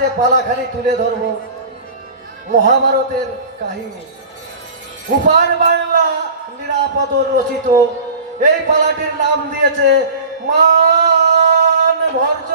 যে পালাখানি তুলে ধরব মহাভারতের কাহিনী। উপার বাংলা নিরাপদ রচিত এই পালাটির নাম দিয়েছে মান ভর্জ।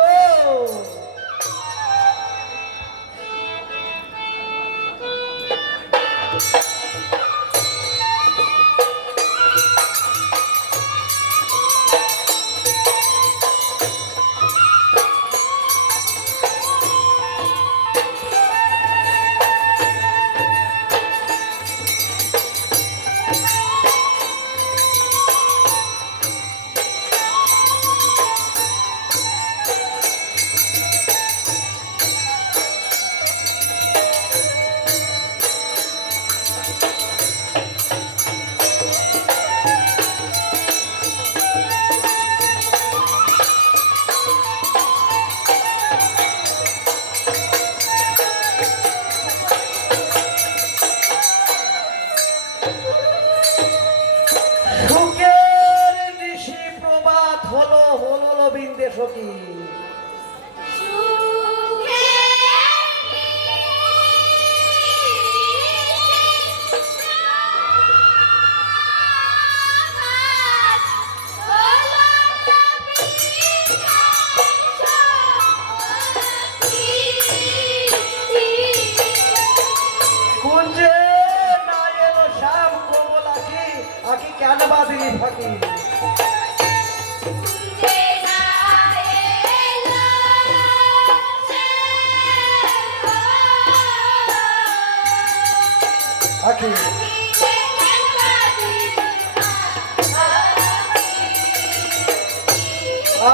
সখী কুঞ্জে না এলো শ্যাম কোমল আখি, আখি কেন বাঁধিলি ফাঁকি।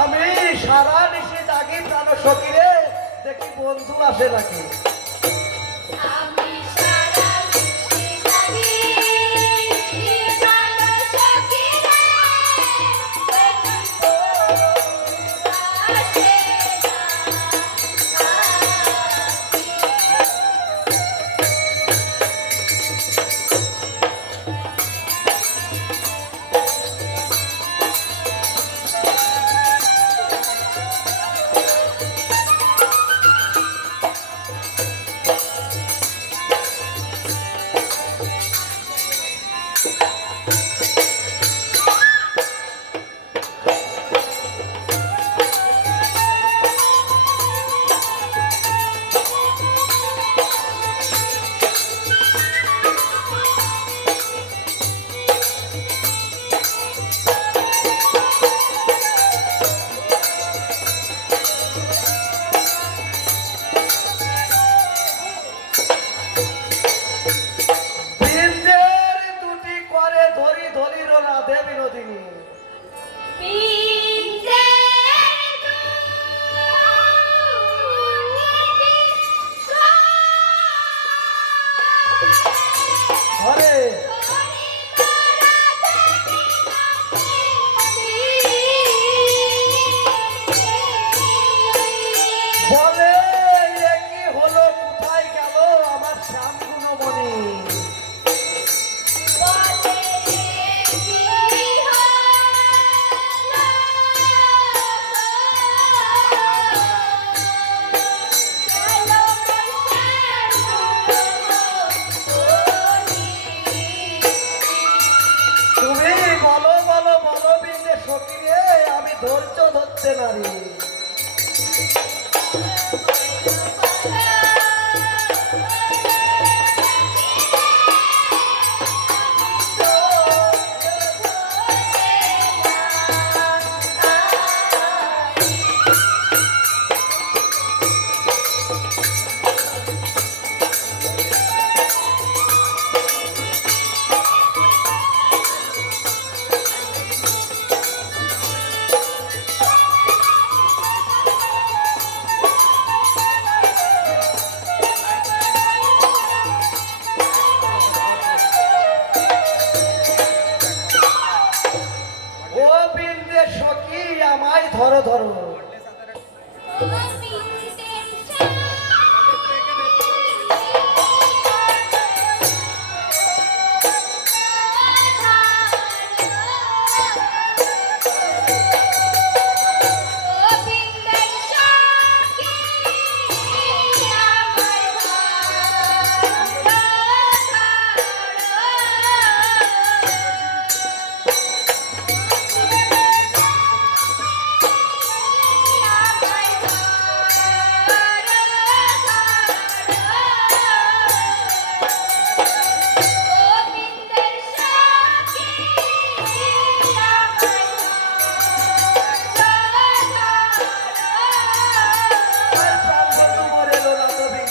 আমি সারা নিশি জাগি প্রাণ সখীরে, দেখি বন্ধু আসে নাকি।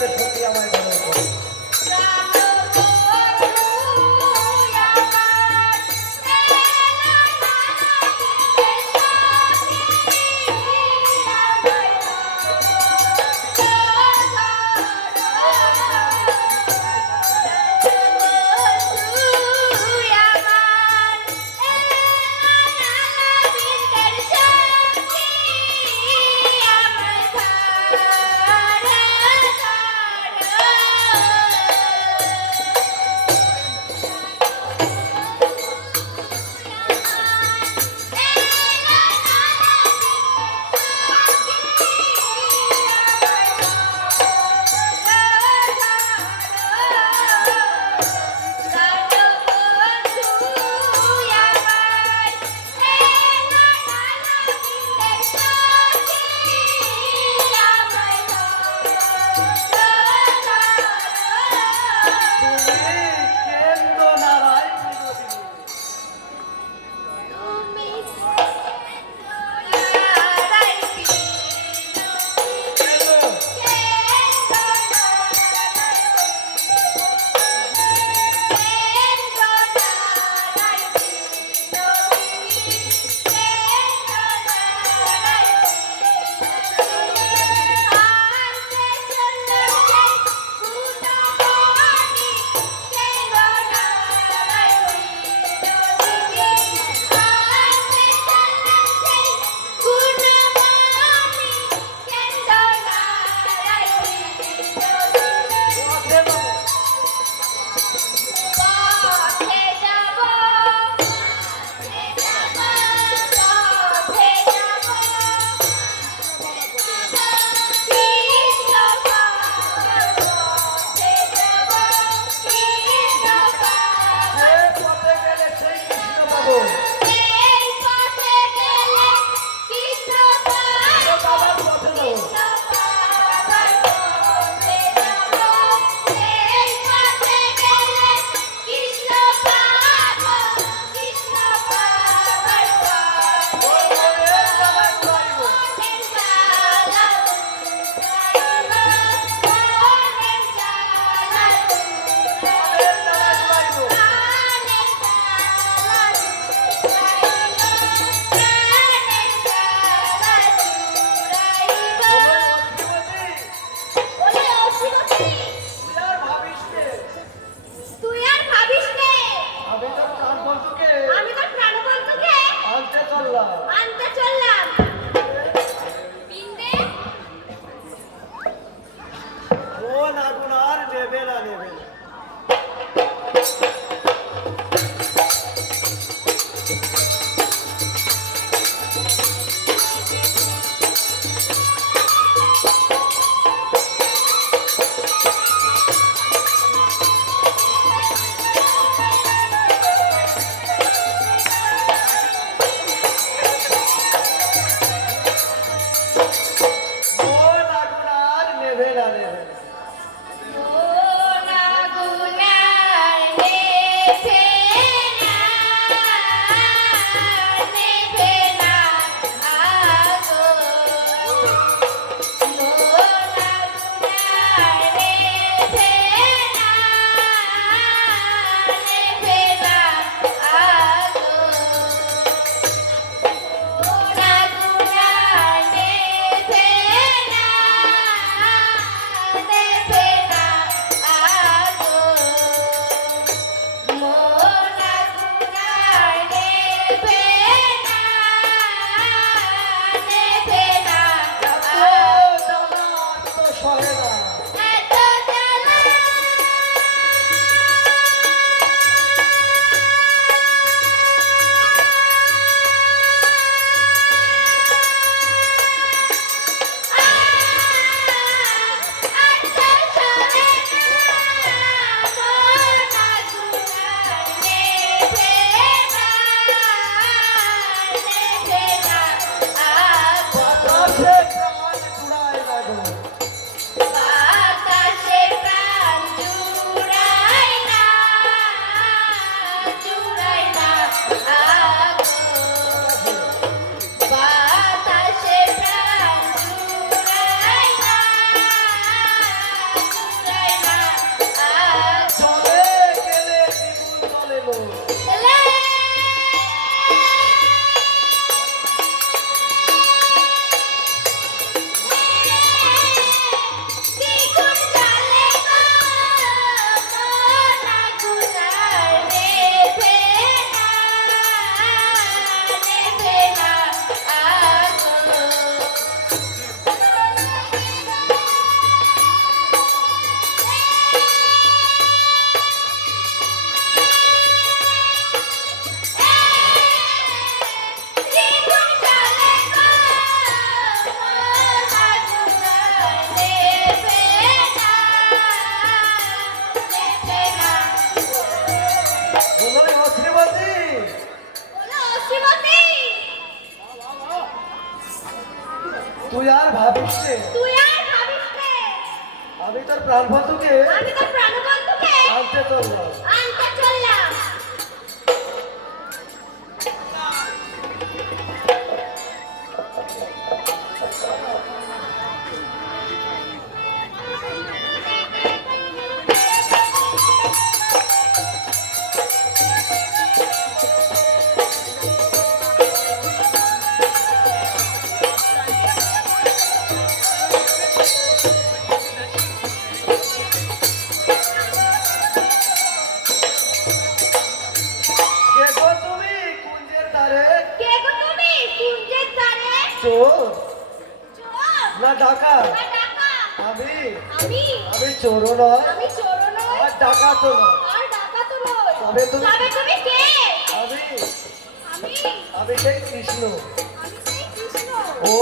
মধ্যে সত্যি আমায় বলো কে? তুই আর ভাবিস নে। আমি তোর প্রাণবন্ধুকে আমি তোর প্রাণবন্ধুকে আনতে চললাম। আনতে চললাম। কে গো তুমি কুঞ্জের ধারে? কে গো তুমি কুঞ্জের ধারে? চোর চোর না ডাকাত? না ডাকাত? আমি আমি আমি চোরও নয় আমি চোরও নই আর ডাকাতও নয়। আর ডাকাতও নই। তবে তুমি কে? আমি আমি আমি সেই কৃষ্ণ। আমি সেই কৃষ্ণ। ও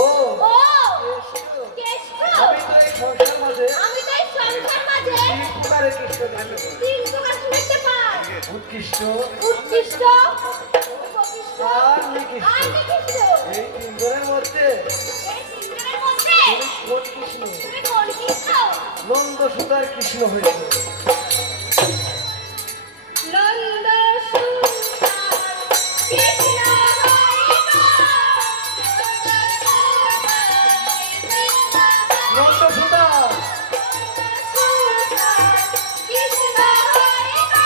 ও কৃষ্ণ। কৃষ্ণ। আমি তো এই সংসার মাঝে আমি তো এই সংসার মাঝে তিন প্রকারের কৃষ্ণ দেখতে পাই। তিন প্রকার শুনতে পাই। উৎকৃষ্ট উৎকৃষ্ট, উপকৃষ্ট আর নিকৃষ্ট। আর নিকৃষ্ট। এই তিনজনের মধ্যে এই তিনজনের মধ্যে তুমি কোন কৃষ্ণ? তুমি কোন কৃষ্ণ? নন্দ সুতার কৃষ্ণ হয়েছে। নন্দ সুতার কৃষ্ণ হইবা। নন্দ সুতার সুতার কৃষ্ণ হইবা।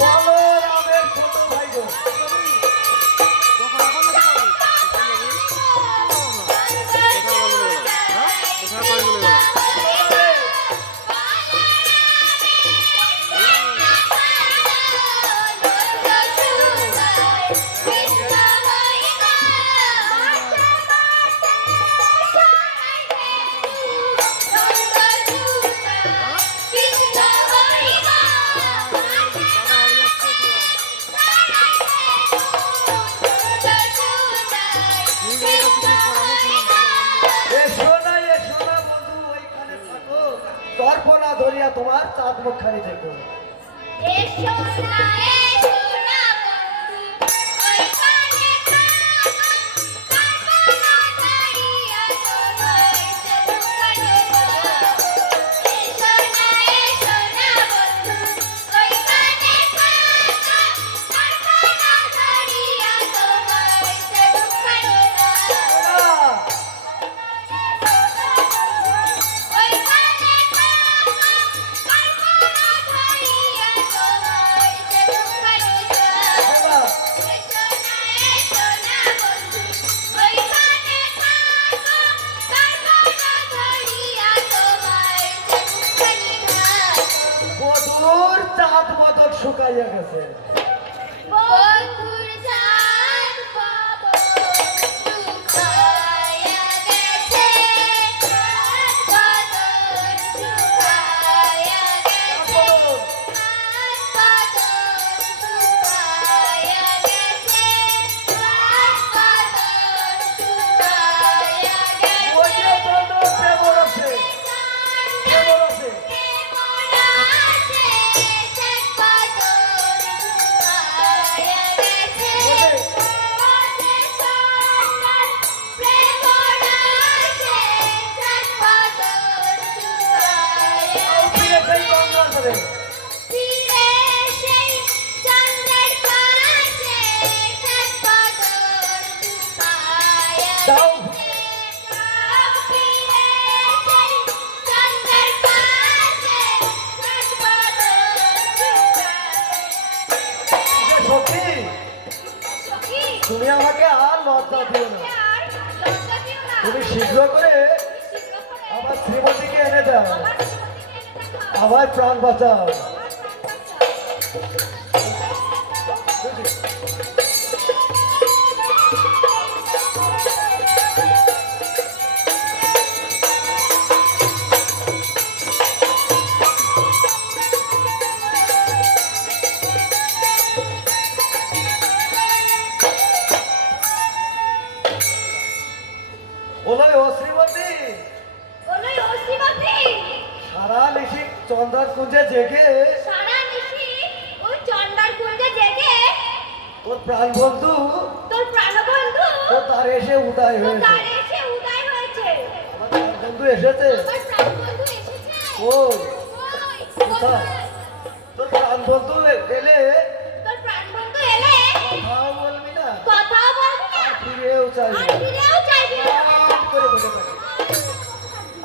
বলরামের ছোট ভাই গো। এসো না বন্ধু, ওইখানে থাকো। দর্পণা ধরিয়া তোমার চাঁদ মুখখানি দেখো। এসো না বন্ধু, ওইখানে থাকো। কল্পনা ধরিয়া তোমায় সে দুখানি পাবো। এসো না বন্ধু, ওইখানে থাকো। কল্পনা ধরিয়া তোমায় সে দুখানি পাবো। ওইখানে থাকো। কল্পনা ধরিয়া তোমায় সে দুখানি পাবো। এসো না বন্ধু, ওইখানে থাকো। কল্পনা ধরিয়া তোমায় সে দুখানি পাবো। বধুর চাঁদ বদল শুকাইয়া গেছে। বন্ধুর চাঁদ বদন শুকাইয়া গেছে। চাঁদ বদন শুকাইয়া গেছে। চাঁদ বদন শুকাইয়া গেছে। চাঁদ বদন শুকাইয়া ওই যে গেছে। চন্দ্র প্রেমরসে, প্রেমরসে। কেমন আছে চাঁদ বদন শুকাইয়া গেছে। বলে, আও ফিরে সেই গঙ্গার ধারে। যাও যে সখী, তুমি আমাকে আর লজ্জা দিও না। তুমি শীঘ্র করে আমার শ্রীমতীকে এনে দাও, আমার প্রাণ বাঁচাও। বলোই ও শ্রীমতী, সারা নিশি চন্দ্রার কুঞ্জে জেগে তোর প্রাণ বন্ধু তোর প্রাণবন্ধু তো তার এসে উদয় তো হয়েছে। তার এসে উদয় হয়েছে। আমার প্রাণ বন্ধু এসেছে। আমার প্রাণবন্ধু এসেছে। ওই ওই, কোথায়? তোর প্রাণ বন্ধু এলে তোর প্রাণবন্ধু এলে কথাও বলবি না, কথাও বলবি না, ফিরেও চাইবি আর না। ফিরেও চাইবি না। আম করে বসে থাকি।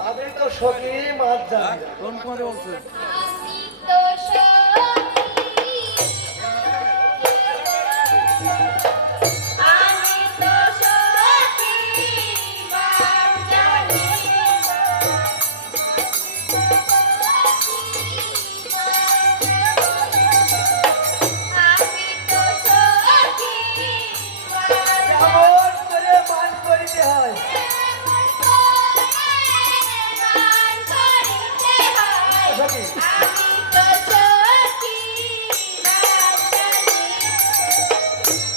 আমি তো সখী মাছ জানি না। কোন কুমারে বলছে? আমি তো সখী, আমি তো সখী মান জানি না। আমি তো সখী মান কেমন করে মান করিতে হয়? মান করিতে হয়। সখী আমি তো সখী মান জানি।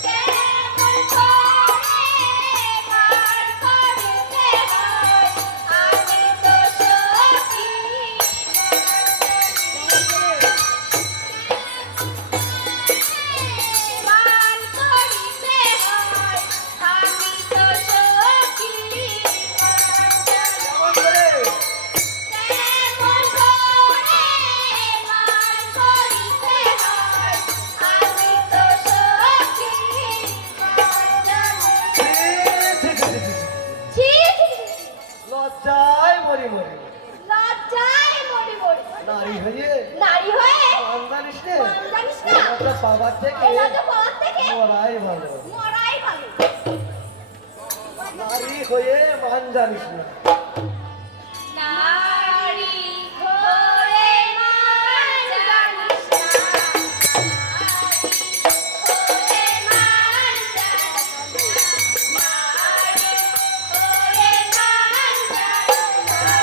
কেমন করে মান করিতে হয়। আমি তো সখী মান করিতে হয়। আমি তো সখী মান জানি। কেমন করে? কেমন করে মান করিতে হয়। আমি তো সখী মান জানি। ছি, ছি, ছি, ছি, ছি। ছি, ছি, লজ্জায় মরি মরি লজ্জায় মরি মরি। নারী হয়ে নারী হয়ে মান জানিস নে? মান জানিস না? এটা পাবার থেকে এই লজ্জা পাওয়ার থেকে মরাই ভালো। মরাই ভালো। নারী হয়ে মান জানিস না। নারী হয়ে মান জানিস না। হয়ে মান জানিস না। নারী হয়ে মান জানিস না।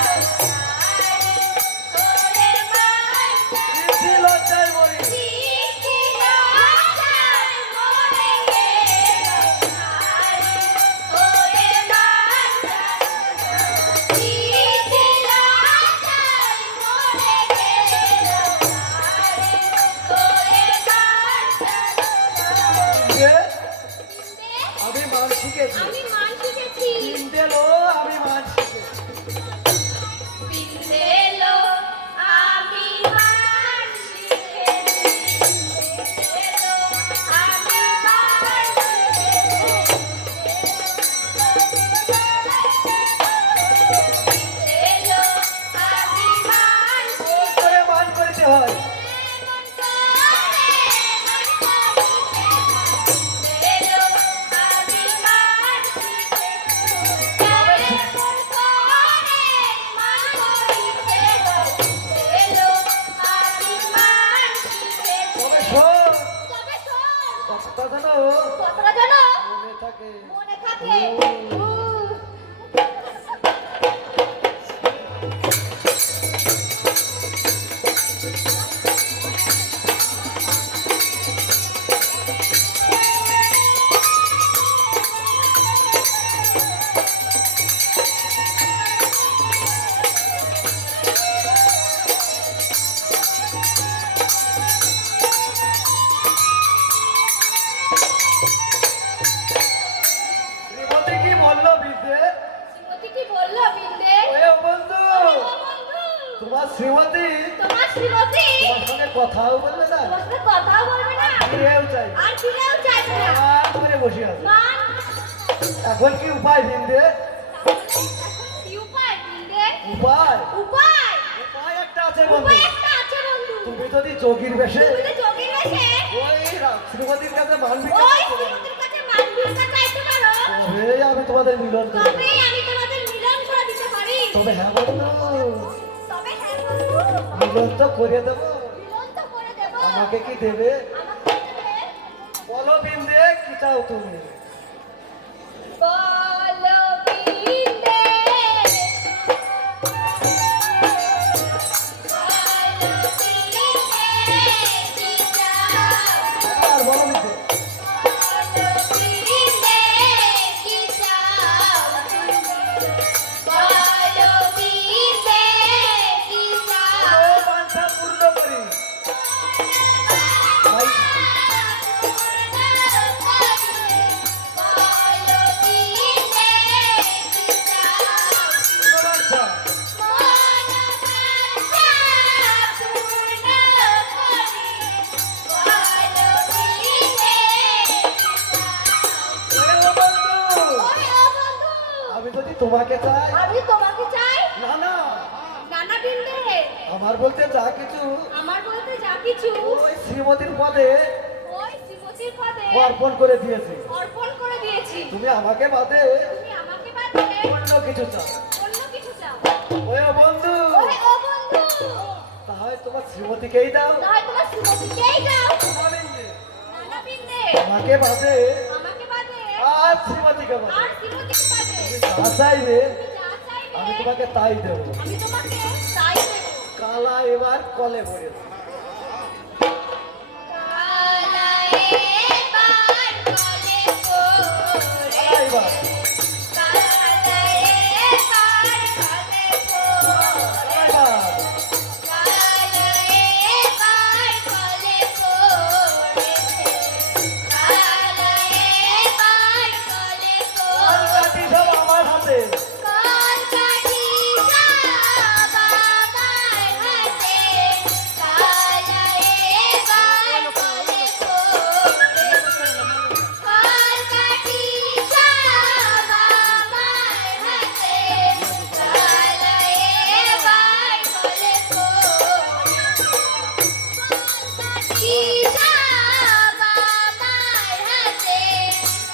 নারী হয়ে মান জানিস ছি, ছি, লজ্জায় মরি। না। চিঠি লজ্জায় মরে গেল। নারী হয়ে মান জানিস না। চিঠি লজ্জায় মরে গেল। নারী হয়ে মান জানিস না। যে আমি মান শিখেছি। আমি মান শিখেছি। কিনতেলো আমি মান শিখেছি। বিন্দেলো আমি মান শিখেছি। বিন্দেলো আমি মান শিখেছি। বিন্দেলো আমি মান কোন করে মান করিতে হয়? তবে শোন, কথাটা যেন মনে থাকে। শ্রীমতী কি বললো বিদ্যে? কি বললো বিন্দে? ওরে বন্ধু, তোমার শ্রীমতী তোমার শ্রীমতী তোমার সঙ্গে কথাও বলবে না, তোমার সাথে কথাও বলবে না, ফিরেও চাই আর ফিরেও চাইবে না। মান করে বসে আছে। মান এখন কি উপায় বিন্দে? কি উপায় বিন্দে? উপায় উপায় উপায় একটা আছে বন্ধু। উপায় একটা আছে বন্ধু। তুমি যদি যোগীর বেশে তুমি তো যোগীর বেশে ওই শ্রীমতীর কাছে মান ওই ভিক্ষা শ্রীমতীর কাছে মান ভিক্ষা চাইতে পারো, তবে আমি তোমাদের মিলন করব। তবেই আমি তোমাদের মিলন করে দিতে পারি। তবে হ্যাঁ বন্ধু, তবে হ্যাঁ বন্ধু, মিলন তো করে দেবো। মিলন তো করে দেবো। আমাকে কি দেবে? আমাকে দেবে? বলো বিন্দে, কি চাও তুমি? বলো বিন্দে, বলো বিন্দে, কি চাও? আর বলো বিন্দে। বলো বিন্দে, কি চাও তুমি? বলো বিন্দে, কি চাও? ও বাঞ্ছা পূর্ণ করি। ভাই তোমাকে চাই। আমি তোমাকে চাই। না না, নানা বিন্দে আমার বলতে যা কিছু আমার বলতে যা কিছু ওই শ্রীমতীর পদে ওই শ্রীমতীর পদে অর্পণ করে দিয়েছি। অর্পণ করে দিয়েছি। তুমি আমাকে বাদে তুমি আমাকে বাদে অন্য কিছু চাও। অন্য কিছু চাও। ওই ও বন্ধু, ওহে ও বন্ধু, তাহলে তোমার শ্রীমতীকেই দাও। তাই তোমার শ্রীমতীকেই দাও। গোবিন্দে, নানা বিন্দে আমাকে বাদে আমাকে বাদে আর শ্রীমতীকে বাদে আর শ্রীমতীকে বাদে তুমি যা চাইবে তুমি যা চাইবে আমি তোমাকে তাই দেবো। আমি তোমাকে তাই দেব। কালা এবার কলে পড়েছে। কালা এবার কলে পড়ে, কালা এবার, কালা এবার কলে পড়ে, কালা এবার। কালা এবার কলে পড়েছে, কালা এবার কলে আর পড়েছে। কাঠি সব আমার হাতে। কলকাঠি সব আমার হাতে, কালা এবার কলে পড়েছে। কলকাঠি সব আমার হাতে, কালা এবার কলে পড়েছে। কলকাঠি সব আমার হাতে,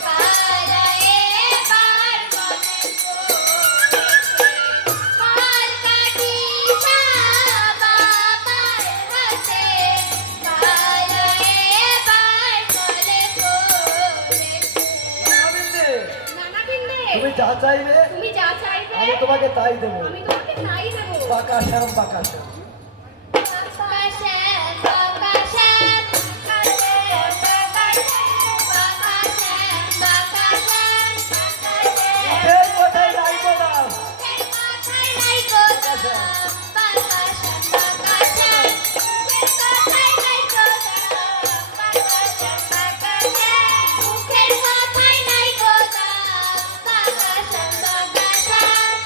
কালা এবার কলে পড়েছে। কলকাঠি সব আমার হাতে, কালা এবার কলে পড়েছে। গোবিন্দে, নানা বিন্দে তুমি যা চাইবে তুমি যা চাইবে আমি তোমাকে তাই দেবো। আমি তোমাকে তাই দেবো। বাঁকা শ্যাম, বাঁকা শ্যাম। বাকাশ্যাম, বাকাশ্যাম, বাকাশ্যাম, বাকাশ্যাম, বাকাশ্যাম, বাকাশ্যাম। মুখের কথায় নাই গোলাম। মুখের কথায় নাই গো দাম, বাকাশ্যাম, বাকাশ্যাম। মুখের কথায় নাই গো দাম, বাকাশ্যাম, বাকাশ্যাম। মুখের কথায় নাই গো দাম, বাকাশ্যাম, বাকাশ্যাম।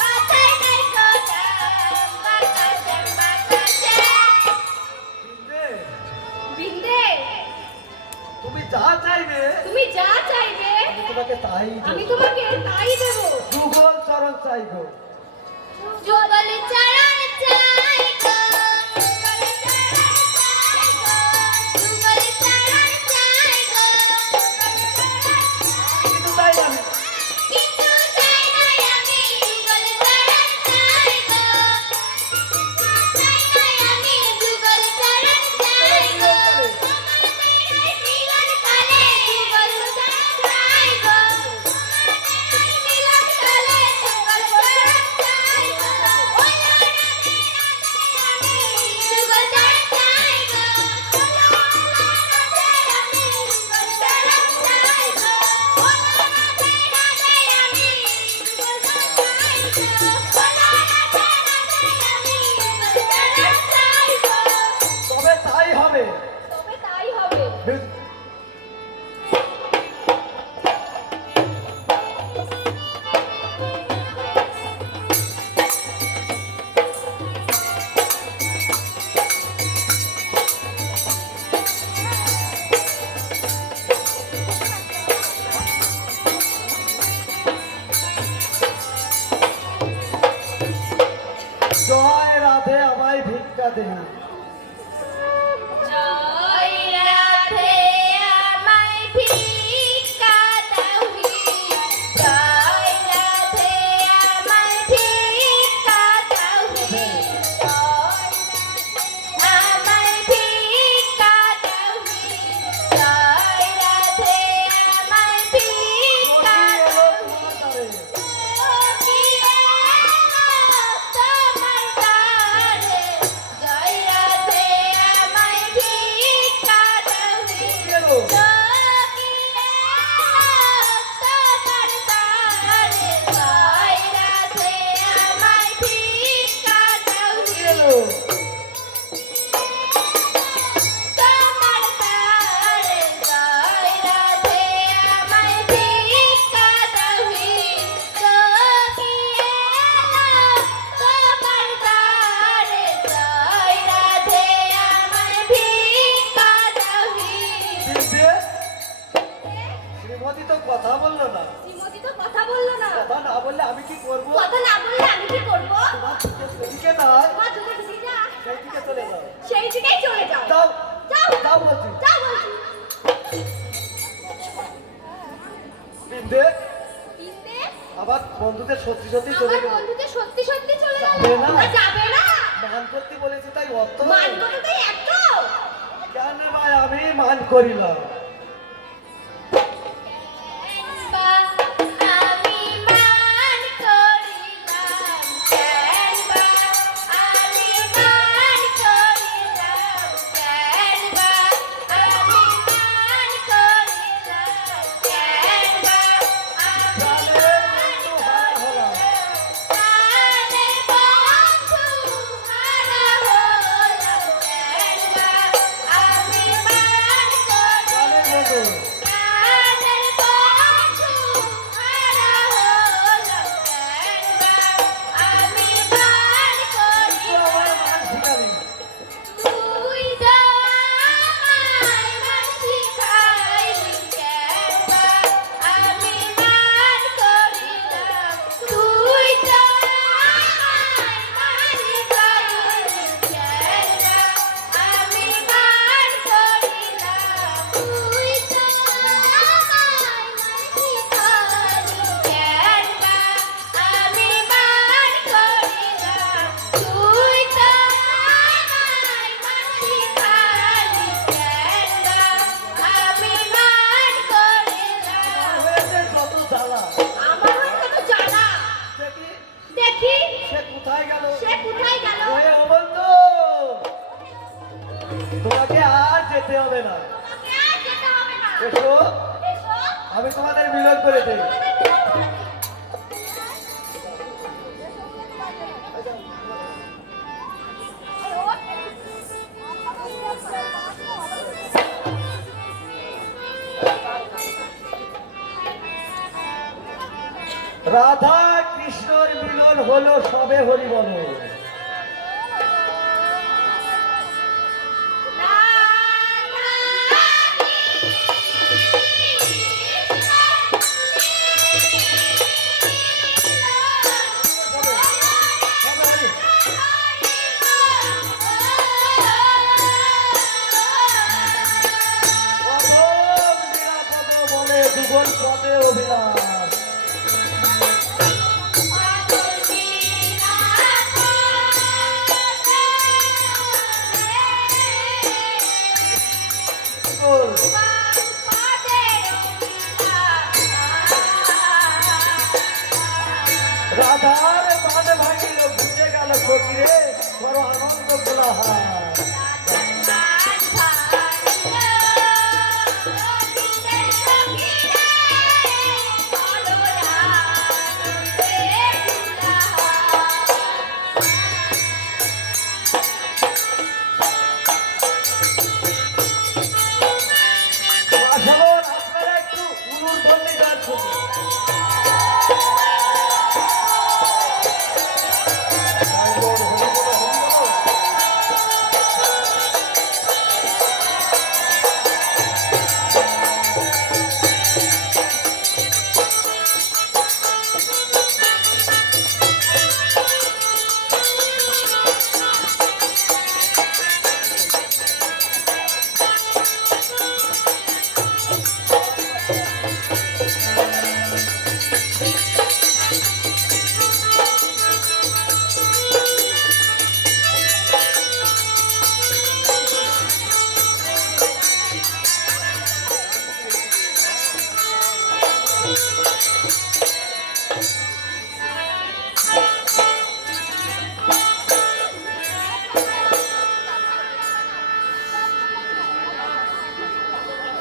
কথায় নাই গো দাম, বাকাশ্যাম, বাকাশ্যাম। বিন্দে, বিন্দে তুমি যা চাইবে তুমি যা চাইবে আমি তোমাকে তাই আমি দেবো। তোমাকে তাই দেব। যুগল চরণ চাইবো। যুগল চরণ চাই গো, যুগল চরণ চাই গো, যুগল চরণ চাই গো, কিন্তু তাই আমি কিছু চাই নাই আমি, যুগল চরণ চাই গো, চাই নাই আমি, যুগল চরণ চাই গো। মিলন কালে যুগল চরণ চাই গো, মিলন কালে যুগল চরণ চাই গো। ওলা রাধে রাধে আমি যুগল চরণ চাই গো, ওলা রাধে আমি যুগল চরণ চাই গো, ওলা রাধে রাধে আমি যুগল চরণ চাই গো, ওলা রাধে রাধে আমি যুগল চরণ চাই গো। তবে তাই হবে। তবে তাই হবে। জয় রাধে, আমায় ভিক্ষা দে। জয় রাধে আমায় ভিক্ষা দাওহি, জয় রাধে আমায় ভিক্ষা দাওহি, জয় রাধে আমায় ভিক্ষা দাওহি, জয় রাধে আমায় ভিক্ষা দাওহি। তোমার দ্বারে জয় সত্যি সত্যি চলে আমার গেল। বন্ধু যে সত্যি সত্যি চলে গেল যাবে না? আর যাবে না মান করতে বলেছি তাই অত মান করতেই এত কেন ভাই আমি মান করিলাম। আমি মান করিলাম কেনবা আমি মান করিলাম কেনবা আমি মান করিলাম কেনবা আমি প্রাণের বন্ধু হারা হলাম। প্রাণের বন্ধু হারা হলাম কেনবা আমি মান প্রাণের বন্ধু। প্রাণের বন্ধু হারা হলাম কেনবা আমি মান তুই আমার মান শিখালি। তুই তো আমায় মান শিখাইলি কেনবা আমি মান করিলাম তুই তো আমায় মান শিখাইলি কেনবা আমি মান করিলাম তুই তো আমায় মান শিখাইলি কেনবা আমি মান করিলাম তুই তো আমায় মান শিখাইলি কেনবা আমি মান করিলাম হয়েছে যত জ্বালা। আমার হয়ে তো জানা দেখি দেখি সে কোথায় গেল। সে কোথায় গেল ওরে ও বন্ধু, তোমাকে আর যেতে হবে না। তোমাকে আর যেতে হবে না এসো, এসো আমি তোমাদের মিলন করে দেই। রাধা কৃষ্ণর মিলন হলো সবে হরি বলো। প্রথম নিরাপদ বলে যুগল পদে অভিলাষ। যুগল রাধার বাঁধ ভাঙিল ভিজে গেল ফকিরে বড় আনন্দ কোলাহল। আসুন আপনারা একটু উলুর ধরতে যাচ্ছেন।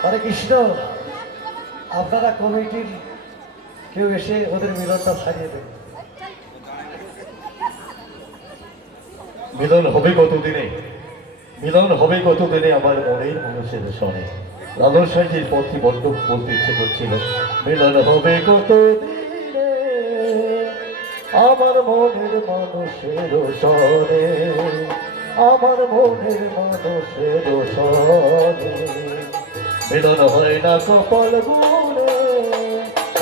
হরে কৃষ্ণ, আপনারা কমিটির কেউ এসে ওদের মিলনটা সারিয়ে দেন। মিলন হবে কতদিনে, মিলন হবে কতদিনে আমার মনের মানুষের সনে। লালন সাইজির পথে বড্ড বলতে ইচ্ছে করছিল, মিলন হবে কতদিনে আমার মনের মানুষের সনে, আমার মনের মানুষের সনে। মিলন হয় না কপাল গুনে,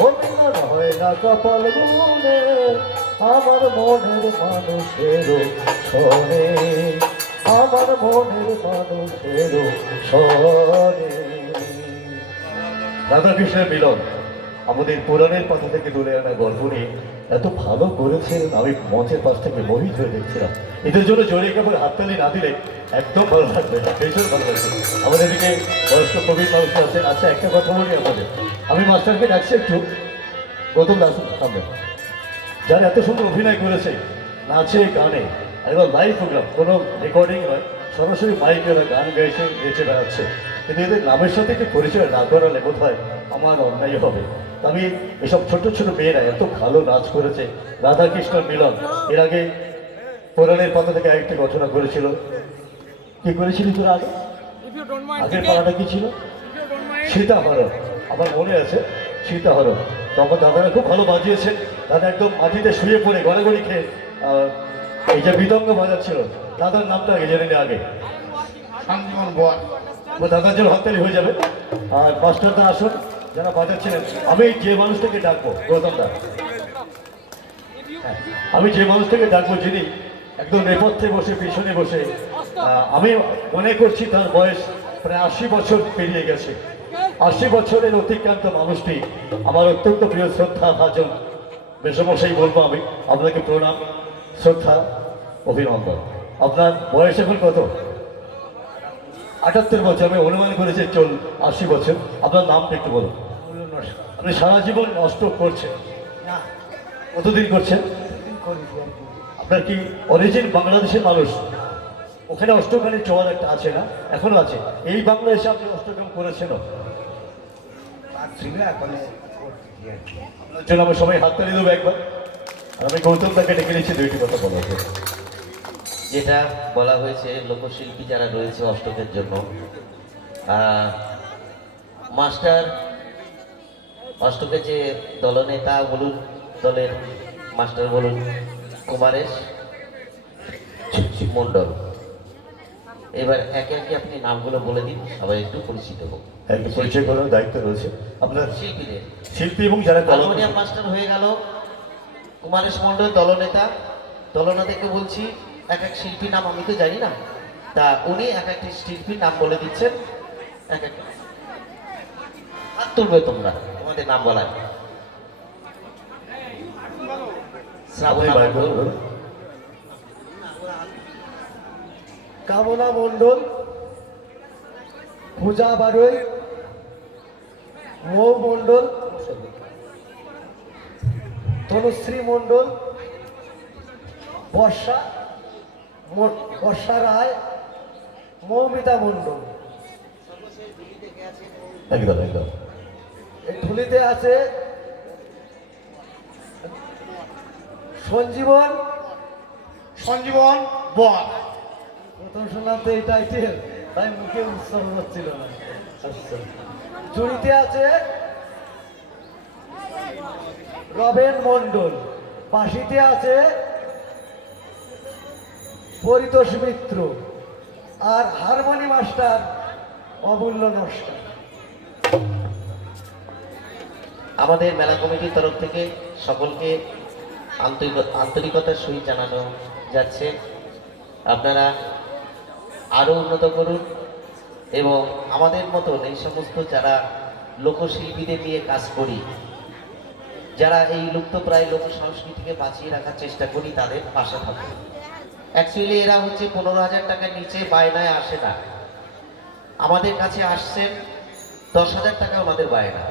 ও মিলন হয় না কপাল গুনে আমার মনের মানুষের সনে, আমার মনের মানুষের সনে। রাধাকৃষ্ণের মিলন আমাদের পুরাণের পাতা থেকে তুলে আনা গল্প নিয়ে এত ভালো করেছে, আমি মঞ্চের পাশ থেকে মোহিত হয়ে দেখছিলাম। এদের জন্য জোরে কেবল হাততালি না দিলে একদম ভালো লাগবে না, ভীষণ ভালো লাগবে। আমাদের এদিকে বয়স্ক প্রবীণ মানুষ আছে। আচ্ছা, একটা কথা বলি আপনাদের, আমি মাস্টারকে ডাকছি একটু, গৌতম দাস সামনে, যারা এত সুন্দর অভিনয় করেছে নাচে গানে, একবার লাইভ প্রোগ্রাম, কোনো রেকর্ডিং নয়, সরাসরি মাইকে ওরা গান গাইছে, গেছে বেড়াচ্ছে। কিন্তু এদের নামের সাথে একটু পরিচয় না করালে বোধ হয় আমার অন্যায় হবে। তা আমি এসব ছোট ছোট মেয়েরা এত ভালো নাচ করেছে, রাধাকৃষ্ণ মিলন, এর আগে পুরাণের পাতা থেকে আরেকটি ঘটনা করেছিল। কি করেছিলি তোর আগে? আগের পাড়াটা কি ছিল? সীতাহরণ, আমার মনে আছে সীতাহরণ। তখন দাদারা খুব ভালো বাজিয়েছেন। দাদা একদম মাটিতে শুয়ে পড়ে গড়াগড়ি খেয়ে এই যে মৃদঙ্গ বাজাচ্ছিল, দাদার নামটা আগে জেনে নিয়ে আগে সঞ্জীবন বর। দাদার জন্য হাততালি হয়ে যাবে। আর মাস্টারদা আসুন, যারা বাজাচ্ছিলেন। আমি যে মানুষটাকে ডাকবো, গৌতম দা, আমি যে মানুষটাকে ডাকবো যিনি একদম নেপথ্যে বসে পিছনে বসে, আমি মনে করছি তার বয়স প্রায় 80 বছর পেরিয়ে গেছে। 80 বছরের অতিক্রান্ত মানুষটি আমার অত্যন্ত প্রিয়, শ্রদ্ধা ভাজন মেসমশাই বলবো আমি। আপনাকে প্রণাম, শ্রদ্ধা, অভিনন্দন। আপনার বয়স এখন কত? 78 বছর, আমি অনুমান করেছি 80 বছর। আপনার নামটা একটু বলুন। আপনি সারা জীবন অষ্টক করছেন? না, কতদিন করছেন? করেছি আর কি। আপনার কি অরিজিন বাংলাদেশের মানুষ? ওখানে অষ্টগানের চল একটা আছে না, এখনো আছে। এই বাংলাদেশে আপনি অষ্টগান করেছেন? পারছি না, এখন করতেছি আর কি। আপনার জন্য আমি সবাই হাততালি দেবো একবার। আর আমি গৌতম তাকে ডেকে নিচ্ছি দুইটি কথা বলার জন্য। যেটা বলা হয়েছে লোকশিল্পী যারা রয়েছে অষ্টকের জন্য, মাস্টার অষ্টকের যে দলনেতা বলুন, দলের মাস্টার বলুন, কুমারেশ মণ্ডল। এবার একে একে আপনি নামগুলো বলে দিন, সবাই একটু পরিচিত হোক। একটু পরিচয় করার দায়িত্ব রয়েছে আপনার। শিল্পীদের শিল্পী এবং যারা হারমোনিয়াম মাস্টার হয়ে গেল কুমারেশ মণ্ডল, দলনেতা। দলনেতাকে বলছি এক এক শিল্পীর নাম আমি তো জানি না, তা উনি এক একটি শিল্পীর নাম বলে দিচ্ছেন। এক এক হাত তুলবে তোমরা, তোমাদের নাম বলার। শ্রাবণা মণ্ডল, কামনা মণ্ডল, পূজা বারৈ, মৌ মণ্ডল, তনুশ্রী মণ্ডল, বর্ষা রায়, মৌমিতা মণ্ডল। একদম একদম। এই ঢুলিতে আছে সঞ্জীবন সঞ্জীবন বর। প্রথম শুনলাম তো এই টাইটেল, তাই মুখে উৎসব হচ্ছিল না। আচ্ছা, জুড়িতে আছে রবেন মণ্ডল, পাশিতে আছে পরিতোষ মিত্র, আর হারমোনি মাস্টার অমূল্য নস্কর। আমাদের মেলা কমিটির তরফ থেকে সকলকে আন্তরিকতার সহিত জানানো যাচ্ছে, আপনারা আরও উন্নত করুন এবং আমাদের মতন এই সমস্ত যারা লোকশিল্পীদের নিয়ে কাজ করি, যারা এই লুপ্তপ্রায় লোক সংস্কৃতিকে বাঁচিয়ে রাখার চেষ্টা করি, তাদের পাশে থাকুন। অ্যাকচুয়ালি এরা হচ্ছে 15,000 টাকার নিচে বায়নায় আসে না, আমাদের কাছে আসছেন 10,000 টাকা আমাদের বায়না।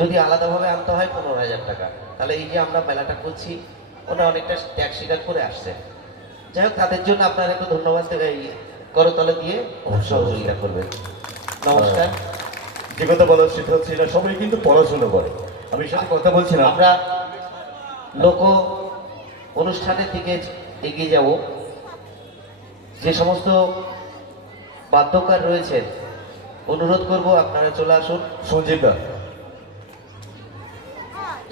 যদি আলাদাভাবে আনতে হয় 15,000 টাকা, তাহলে এই যে আমরা মেলাটা করছি, ওরা অনেকটা ত্যাগ স্বীকার করে আসছে। যাই হোক, তাদের জন্য আপনারা একটু ধন্যবাদ এই করতলে দিয়ে সহযোগিতা করবেন। নমস্কার। যে কথা বলার সেটা হচ্ছে, এরা সবাই কিন্তু পড়াশোনা করে। আমি সাথে কথা বলছিলাম, আমরা লোক অনুষ্ঠানের দিকে এগিয়ে যাব। যে সমস্ত বাদ্যকার রয়েছেন, অনুরোধ করব আপনারা চলে আসুন। সঞ্জিতা,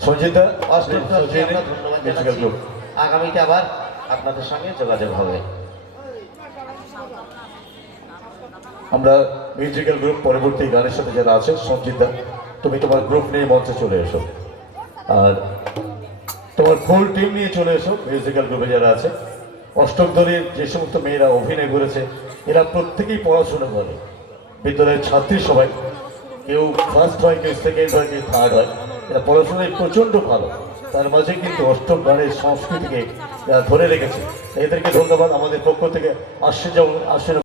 সঞ্জিতা অষ্টম তরফে আমরা ধন্যবাদ জানাচ্ছি। আগামীতে আবার আপনাদের সঙ্গে যোগাযোগ হবে। আমরা মিউজিক্যাল গ্রুপ পরবর্তী গানের সাথে যারা আছে, সঞ্জিতা তুমি তোমার গ্রুপ নিয়ে মঞ্চে চলে এসো, আর তোমার ফুল টিম নিয়ে চলে এসো। মিউজিক্যাল গ্রুপে যারা আছে, অষ্টক দলের যে সমস্ত মেয়েরা অভিনয় করেছে, এরা প্রত্যেকেই পড়াশোনা করে, বিদ্যালয়ের ছাত্রী সবাই। কেউ ফার্স্ট হয়, কেউ সেকেন্ড হয়, কেউ থার্ড হয়। এরা পড়াশোনায় প্রচণ্ড ভালো, তার মাঝে কিন্তু অষ্টম গানের সংস্কৃতিকে ধরে রেখেছে। এদেরকে ধন্যবাদ আমাদের পক্ষ থেকে। আসছে যেমন আসছে